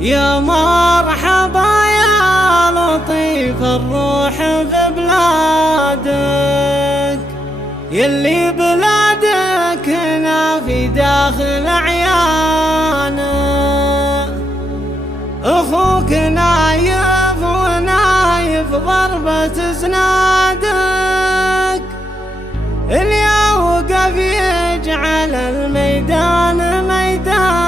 يا مرحبا يا لطيف الروح ببلادك، يلي بلادك هنا في داخل عيانا. أخوك نايف ونايف ضربة زنادك، اللي وقف يجعل الميدان ميدانا.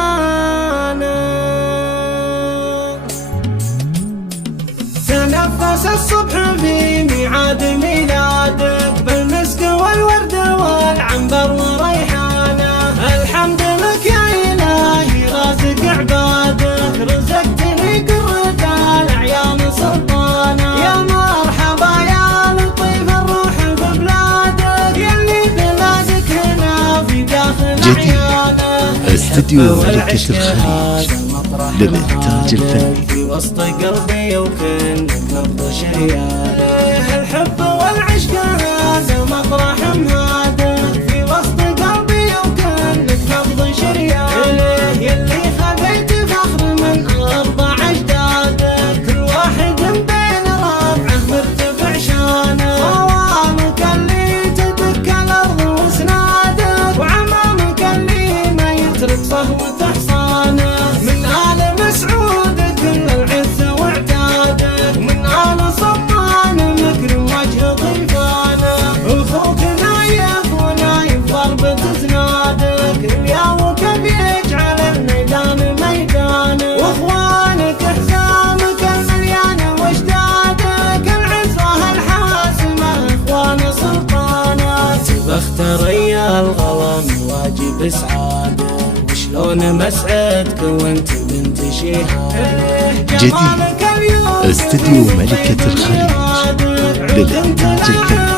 تنفس الصبح في ميعاد ميلادك بالمسك والورد والعنبر وريحانه. الحمد لك يا إلهي رازق عبادك، رزقتني قرة الأعيان سلطانه. يا مرحبا يا لطيف الروح ببلادك، يلي بلادك هنا في داخل عيانه. استديو ملكة الخليج للإنتاج الفني في وسط قلبي وكنك نبض شريان. الحب والعشق هذا مطرح مهادك، في وسط قلبي وكنك نبض شريان. يلي خذيت فخر من أربع أجدادك، كل واحد بين ربعه مرتفع شانه. صوامك اللي تدك الأرض وسنادك، وعمامك اللي ما يترك صهوة حصانه. من آل مسعود كل العز واعتادك، ومن آل صمان مكرم وجه ضيفانه. أخوك نايف ونايف ضربة زنادك، الياوك بيجعل الميدان ميدانه. واخوانك حزامك المليانه واجدادك، العزوة الحاسمه اخوان سلطانه. تبختر يا الغوام واجب اسعادك، وشلون مسعدك وانت بنت شيهان. جديد استديو ملكة الخليج للإنتاج الفني.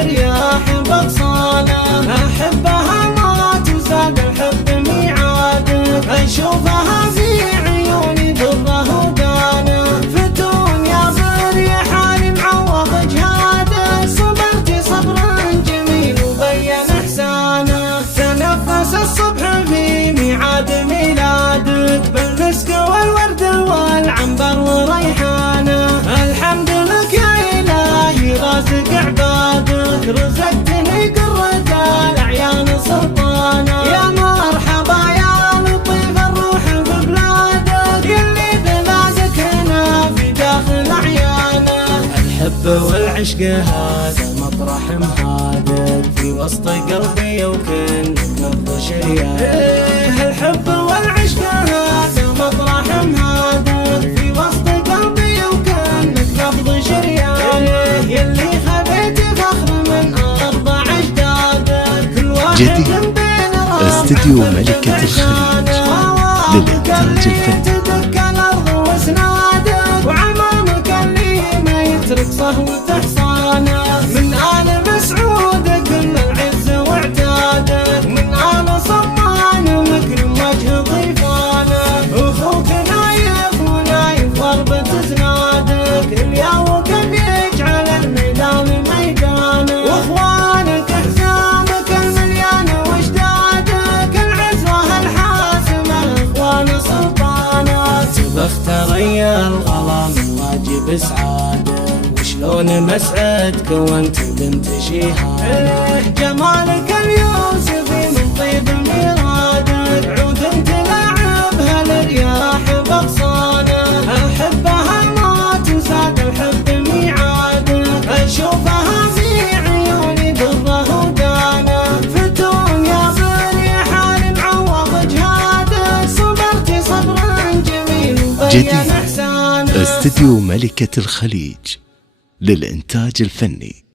الرياح بغصانه، احبها ما تزاد الحب ميعادك. اشوفها في عيوني ذره ودانه، فتون يا بريحان معوض جهادك. صبرتي صبرا جميل وبين احسانه. تنفس الصبح في ميعاد ميلادك بالمسك والورد والعنبر وريحانه. الحمد لك يا إلهي رازق عبادك، رزقتني قرة الأعيان سلطانه. يا مرحبا يا لطيف الروح ببلادك، يلي بلادك هنا في داخل عيانه. الحب والعشق هذا مطرح مهادك، في وسط قلبي وكنك نبض شريان. الحب والعشق هذا مطرح مهادك، في وسط قلبي وكنك نبض شريان. يلي خذيت فخر من أربع أجدادك، كل واحد بين استديو ملكة الخليج للإنتاج الفني. تدك الأرض وسنادك، وعمامك اللي ما يترك صهوة حصانه. من آل مسعود كل العز واعتادك، ومن آل صمان مكرم وجه ضيفانه. أخوك نايف ونايف ضربة زنادك، الياوك بيجعل الميدان ميدانه. واخوانك حزامك المليانه واجدادك، العزوة الحاسمه اخوان سلطانه. تبختر يا الغرام واجب اسعادك، وشلون مسعدك وانت بنت شيهان. جمالك اليوسفي من طيب ميرادك، عود تلعبها الرياح بغصانه. احبها ما تزاد الحب ميعادك، اشوفها في عيوني ذره ودانه. فتون يا بريحان معوض جهادك، صبرتي صبرا جميل وبين احسانه. استديو ملكة الخليج للإنتاج الفني.